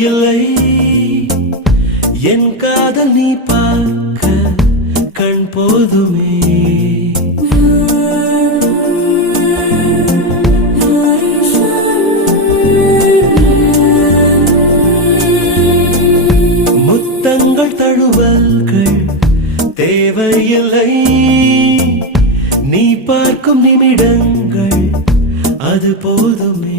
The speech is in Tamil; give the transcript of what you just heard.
தேவையில்லை என் காதல் நீ பார்க்க கண் போதுமே. முத்தங்கள் தழுவல்கள் தேவையில்லை நீ பார்க்கும் நிமிடங்கள் அது போதுமே.